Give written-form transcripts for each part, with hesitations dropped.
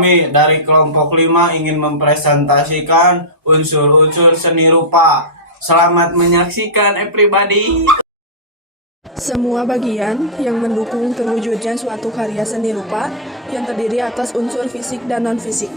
Kami dari kelompok 5 ingin mempresentasikan unsur-unsur seni rupa. Selamat menyaksikan everybody. Semua bagian yang mendukung terwujudnya suatu karya seni rupa yang terdiri atas unsur fisik dan non-fisik.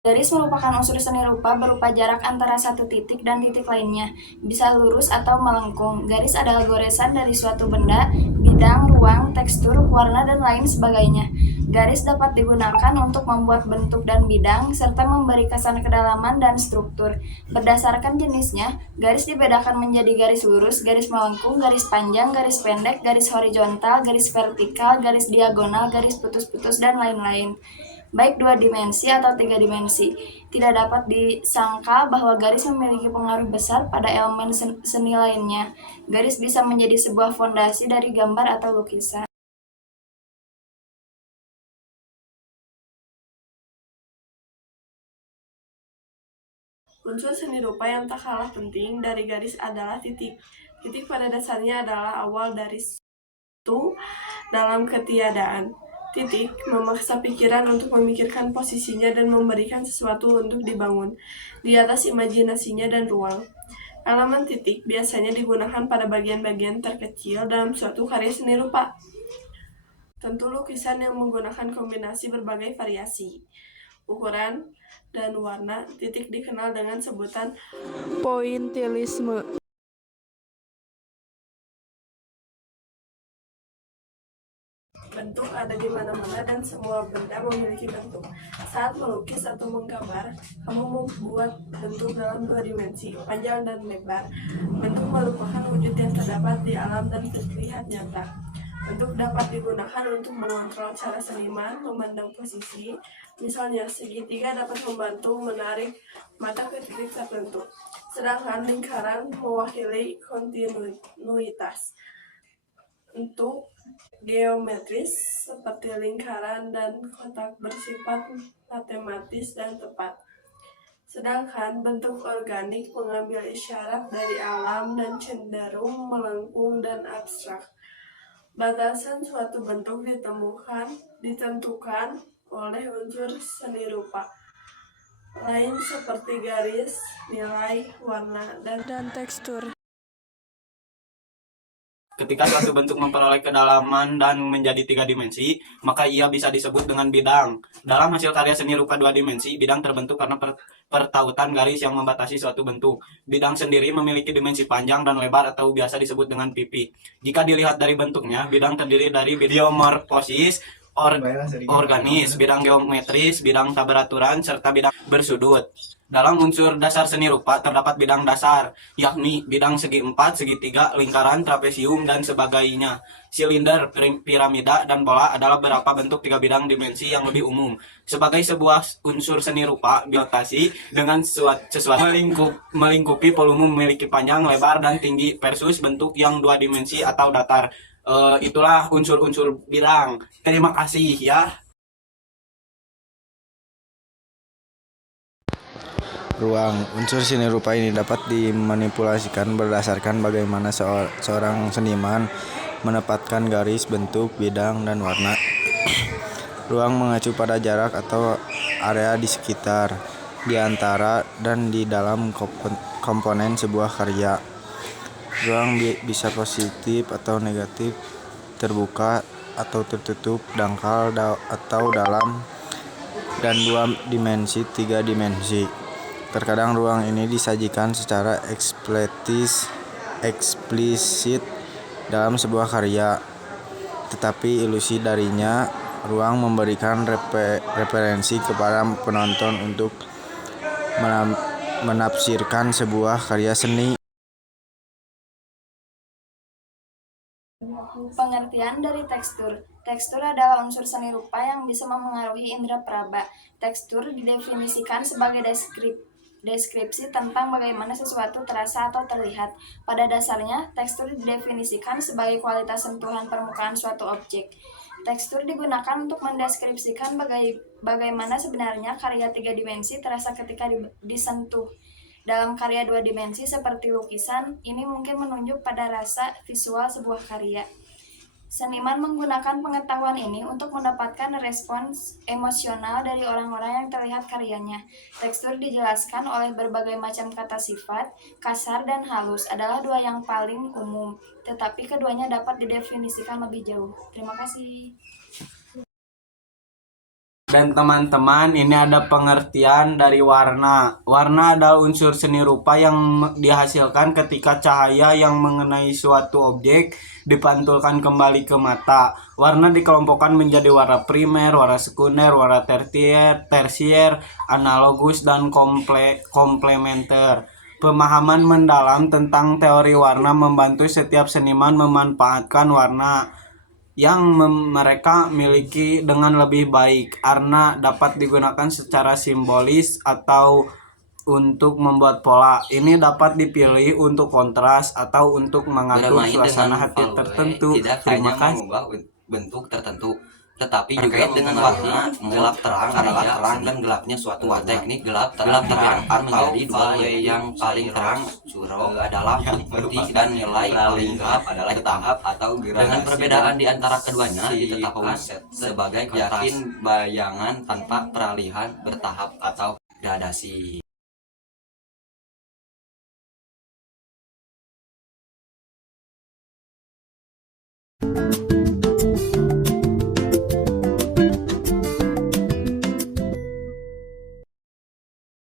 Garis merupakan unsur seni rupa berupa jarak antara satu titik dan titik lainnya, bisa lurus atau melengkung. Garis adalah goresan dari suatu benda, bidang, ruang, tekstur, warna, dan lain sebagainya. Garis dapat digunakan untuk membuat bentuk dan bidang, serta memberi kesan kedalaman dan struktur. Berdasarkan jenisnya, garis dibedakan menjadi garis lurus, garis melengkung, garis panjang, garis pendek, garis horizontal, garis vertikal, garis diagonal, garis putus-putus, dan lain-lain. Baik 2 dimensi atau 3 dimensi. Tidak dapat disangka bahwa garis memiliki pengaruh besar pada elemen seni lainnya. Garis bisa menjadi sebuah fondasi dari gambar atau lukisan. Unsur seni rupa yang tak kalah penting dari garis adalah titik. Titik pada dasarnya adalah awal dari suatu dalam ketiadaan. Titik memaksa pikiran untuk memikirkan posisinya dan memberikan sesuatu untuk dibangun di atas imajinasinya dan ruang. Elemen titik biasanya digunakan pada bagian-bagian terkecil dalam suatu karya seni rupa. Tentu lukisan yang menggunakan kombinasi berbagai variasi, ukuran, dan warna. Titik dikenal dengan sebutan Pointillisme. Bentuk ada di mana-mana dan semua benda memiliki bentuk. Saat melukis atau menggambar, kamu membuat bentuk dalam 2 dimensi, panjang dan lebar. Bentuk merupakan wujud yang terdapat di alam dan terlihat nyata. Bentuk dapat digunakan untuk mengontrol cara seniman memandang posisi. Misalnya, segitiga dapat membantu menarik mata ke titik tertentu, sedangkan lingkaran mewakili kontinuitas. Untuk geometris seperti lingkaran dan kotak bersifat matematis dan tepat. Sedangkan bentuk organik mengambil isyarat dari alam dan cenderung melengkung dan abstrak. Batasan suatu bentuk ditentukan oleh unsur seni rupa lain seperti garis, nilai, warna, dan tekstur. Ketika suatu bentuk memperoleh kedalaman dan menjadi 3 dimensi, maka ia bisa disebut dengan bidang. Dalam hasil karya seni rupa 2 dimensi, bidang terbentuk karena pertautan garis yang membatasi suatu bentuk. Bidang sendiri memiliki dimensi panjang dan lebar atau biasa disebut dengan pipi. Jika dilihat dari bentuknya, bidang terdiri dari biomorfosis, organis, bidang geometris, bidang taberaturan, serta bidang bersudut. Dalam unsur dasar seni rupa terdapat bidang dasar, yakni bidang segi 4, segitiga, lingkaran, trapesium, dan sebagainya. Silinder, piramida, dan bola adalah beberapa bentuk 3 bidang dimensi yang lebih umum. Sebagai sebuah unsur seni rupa, dilintasi dengan sesuatu melingkupi volume memiliki panjang, lebar, dan tinggi versus bentuk yang 2 dimensi atau datar. Itulah unsur-unsur bidang. Terima kasih ya. Ruang. Unsur seni rupa ini dapat dimanipulasikan berdasarkan bagaimana seorang seniman menempatkan garis, bentuk, bidang, dan warna. Ruang mengacu pada jarak atau area di sekitar, di antara, dan di dalam komponen sebuah karya. Ruang bisa positif atau negatif, terbuka atau tertutup, dangkal atau dalam, dan 2 dimensi, 3 dimensi. Terkadang ruang ini disajikan secara eksplisit dalam sebuah karya, tetapi ilusi darinya. Ruang memberikan referensi kepada penonton untuk menafsirkan sebuah karya seni. Pengertian dari tekstur. Tekstur adalah unsur seni rupa yang bisa memengaruhi indera peraba. Tekstur didefinisikan sebagai deskripsi tentang bagaimana sesuatu terasa atau terlihat. Pada dasarnya, tekstur didefinisikan sebagai kualitas sentuhan permukaan suatu objek. Tekstur digunakan untuk mendeskripsikan bagaimana sebenarnya karya 3 dimensi terasa ketika disentuh. Dalam karya 2 dimensi seperti lukisan, ini mungkin menunjuk pada rasa visual sebuah karya. Seniman menggunakan pengetahuan ini untuk mendapatkan respons emosional dari orang-orang yang terlihat karyanya. Tekstur dijelaskan oleh berbagai macam kata sifat, kasar dan halus adalah dua yang paling umum, tetapi keduanya dapat didefinisikan lebih jauh. Terima kasih. Dan teman-teman, ini ada pengertian dari warna. Warna adalah unsur seni rupa yang dihasilkan ketika cahaya yang mengenai suatu objek dipantulkan kembali ke mata. Warna dikelompokkan menjadi warna primer, warna sekunder, warna tersier, analogus, dan komplementer. Pemahaman mendalam tentang teori warna membantu setiap seniman memanfaatkan warna yang mereka miliki dengan lebih baik karena dapat digunakan secara simbolis atau untuk membuat pola. Ini dapat dipilih untuk kontras atau untuk mengatur Bermain suasana dengan hati value tertentu. tidak Terima hanya kasih. mengubah bentuk tertentu, tetapi juga dengan warna gelap terang adalah terang dan gelapnya suatu warna. Teknik gelap terang menjadi dua yang paling terang adalah putih dan nilai paling gelap adalah hitam. Dengan perbedaan di antara keduanya ditetapkan sebagai yakin bayangan tanpa peralihan bertahap atau gradasi.